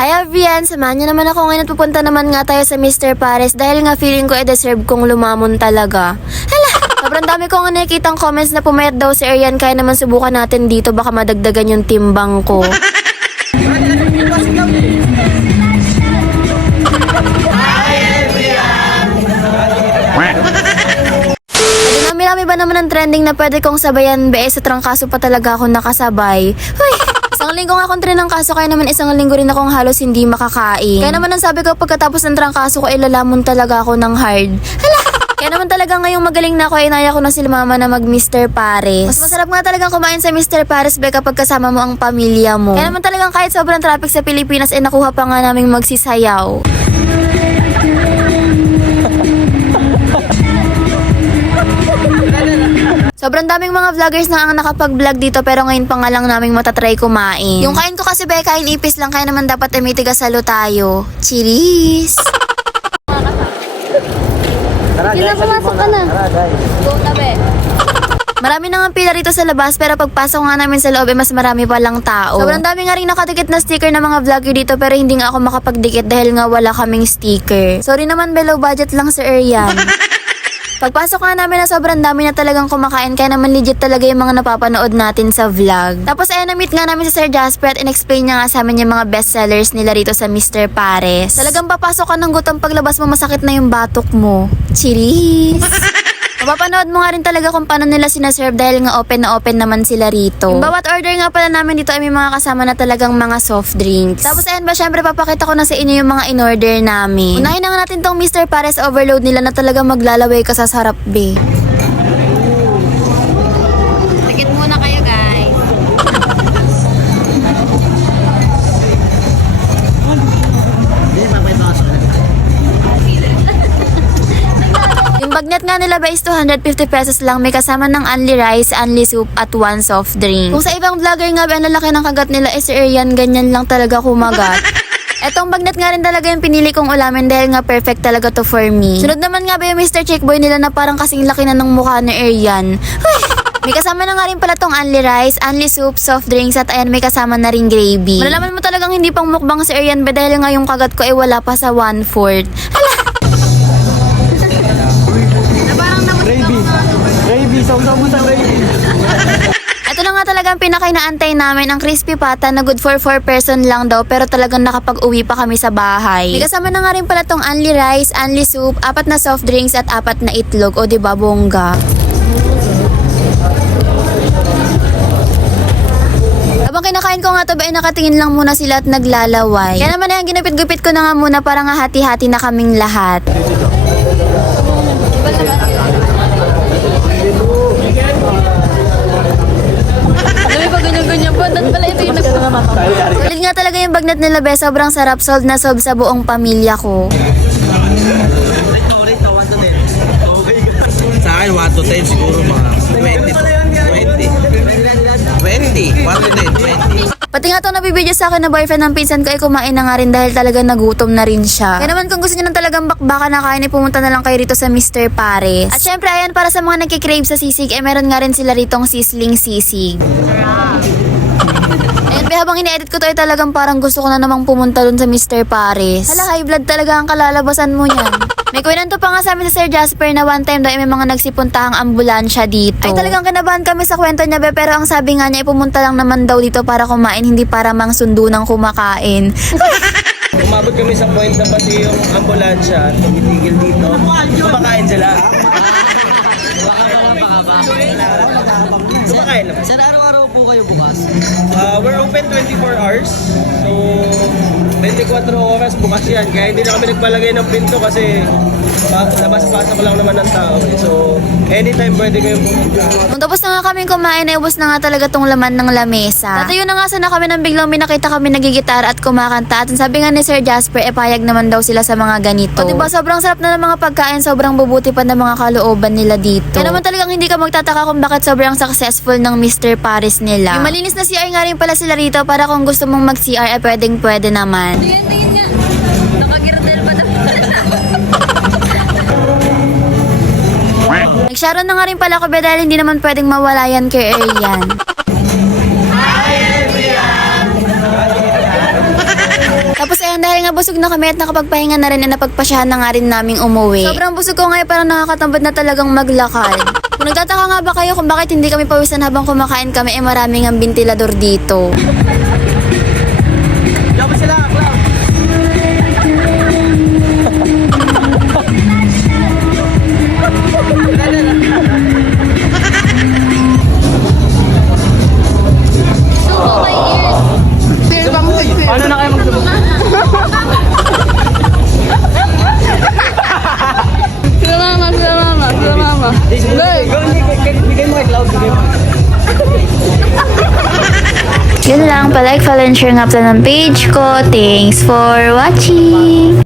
Hi everyone! Samahan niyo naman ako ngayon at pupunta naman nga tayo sa Mr. Pares dahil nga feeling ko eh deserve kong lumamon talaga. Hala! Sobrang dami ko nga nakikitang comments na pumayat daw si Arian kaya naman subukan natin dito baka madagdagan yung timbang ko. Marami-rami ba naman ang trending na pwede kong sabayan be sa trangkaso pa talaga ako nakasabay. Hoy! Isang linggo nga akong trangkaso kaya naman isang linggo rin akong halos hindi makakain. Kaya naman ang sabi ko pagkatapos ng trangkaso ko ay lalamon talaga ako ng hard. Hala! Kaya naman talaga ngayong magaling na ako ay inaya ko na sila mama na mag Mr. Pares. Mas masarap nga talagang kumain sa Mr. Pares be kapag kasama mo ang pamilya mo. Kaya naman talagang kahit sobrang traffic sa Pilipinas ay nakuha pa nga naming magsisayaw. Sobrang daming mga vloggers na ang nakapag-vlog dito pero ngayon pa nga lang naming matatry kumain. Yung kain ko kasi be, kain ipis lang kaya naman dapat ay may tigasalo tayo. Cheers! Sige na, pumasok ka na. Go na be. Marami na nga pila rito sa labas pero pagpasok nga namin sa loob ay mas marami pa lang tao. Sobrang dami nga rin nakadikit na sticker ng mga vlogger dito pero hindi nga ako makapagdikit dahil nga wala kaming sticker. Sorry naman below budget lang si Arian. Pagpasok nga namin na sobrang dami na talagang kumakain kaya naman legit talaga yung mga napapanood natin sa vlog. Tapos ayun na-meet nga namin si Sir Jasper at in-explain niya nga sa amin yung mga bestsellers nila rito sa Mr. Pares. Talagang papasok ka ng gutom paglabas mo masakit na yung batok mo. Cheers! Mapapanood mo nga rin talaga kung paano nila sinaserve dahil nga open na open naman sila rito. Yung bawat order nga pala namin dito ay may mga kasama na talagang mga soft drinks. Tapos ayun ba, syempre papakita ko na sa inyo yung mga in-order namin. Unahin na nga natin tong Mr. Pares Overload nila na talagang maglalaway ka sa sarap be. Nga nila ba is 250 pesos lang. May kasama ng only rice, only soup, at one soft drink. Kung sa ibang vlogger nga ba, ang lalaki ng kagat nila is Arian, ganyan lang talaga kumagat. Etong bagnet nga rin talaga yung pinili kong ulamin dahil nga perfect talaga to for me. Sunod naman nga ba yung Mr. Chick Boy nila na parang kasing laki na ng mukha ni Arian. May kasama na nga rin pala tong only rice, only soup, soft drinks at ayan may kasama na rin gravy. Malalaman mo talagang hindi pang mukbang si Arian ba dahil nga yung kagat ko ay wala pa sa one-fourth. Ito na nga talaga ang pinakainaantay namin, ang crispy pata na good for 4 person lang daw pero talagang nakapag-uwi pa kami sa bahay. Kasama na nga rin pala tong only rice, only soup, apat na soft drinks at apat na itlog. O di ba bongga? Habang kinakain ko nga to ba, eh, nakatingin lang muna sila at naglalaway. Kaya naman yan, ginupit-gupit ko na nga muna para nga hati-hati na kaming lahat. Dami ganyan-ganyan pa. Dahil pala ito yung nag- Solid nga talaga yung bagnet nila, be. Sobrang sarap. Sold na sold sa buong pamilya ko. Sa akin, 1 to 10 siguro mga 20. 20. 20. 1 to 10, 20. Pati nga itong nabibidyo sa akin na boyfriend ng pinsan ko ay kumain na nga rin dahil talaga nagutom na rin siya. Kaya naman kung gusto niyo ng talagang bakbaka na kain, ay pumunta na lang kayo rito sa Mr. Pares. At syempre, ayan, para sa mga nagkikrave sa sisig, eh meron nga rin sila ritong sisling sisig. Ayan, be, habang ini-edit ko to ay talagang parang gusto ko na namang pumunta dun sa Mr. Pares. Hala, high blood talaga ang kalalabasan mo niyan. May kwento pa nga sa amin sa Sir Jasper na one time daw ay may mga nagsipuntahang ambulansya dito. Ay talagang kinabahan kami sa kwento niya be, pero ang sabi nga niya ay pumunta lang naman daw dito para kumain, hindi para mang sundo ng kumakain. Umabot kami sa point na pati yung ambulansya, tumitigil dito. Kumakain sila. Naman. Sir, araw-araw po kayo bukas? Uh, we're open 24 hours. So, 24 oras bukas yan. Kaya hindi na kami nagpalagay ng pinto kasi pa- labas-pasok lang naman ng tao. eh. So, anytime pwede kayo pumunta. Nung tapos na nga kami kumain, ay ubos na nga talaga tong laman ng lamesa. Tatayo na nga sana kami ng biglang may nakita kami nagigitar at kumakanta. At sabi nga ni Sir Jasper, e payag naman daw sila sa mga ganito. O diba, sobrang sarap na ng mga pagkain, sobrang bubuti pa ng mga kalooban nila dito. Kaya naman talagang hindi ka magtataka kung bakit sobrang successful ng Mr. Paris nila. Yung malinis na CR nga rin pala sila rito para kung gusto mong mag-CR, ay pwedeng pwede naman. Tingin, tingin nga. Nakagirdel pa. Nag-sharon na nga rin pala ako be dahil hindi naman pwedeng mawala yan kay Arian. Tapos ayun, dahil nga busog na kami at nakapagpahinga na rin na napagpasyahan na nga rin naming umuwi. Sobrang busog ko ngayon parang nakakatambad na talagang maglakad. Kung nagtataka nga ba kayo kung bakit hindi kami pawisan habang kumakain kami, eh maraming ang ventilador dito. Yun lang, palike, follow, and share nga pala ng page ko. Thanks for watching!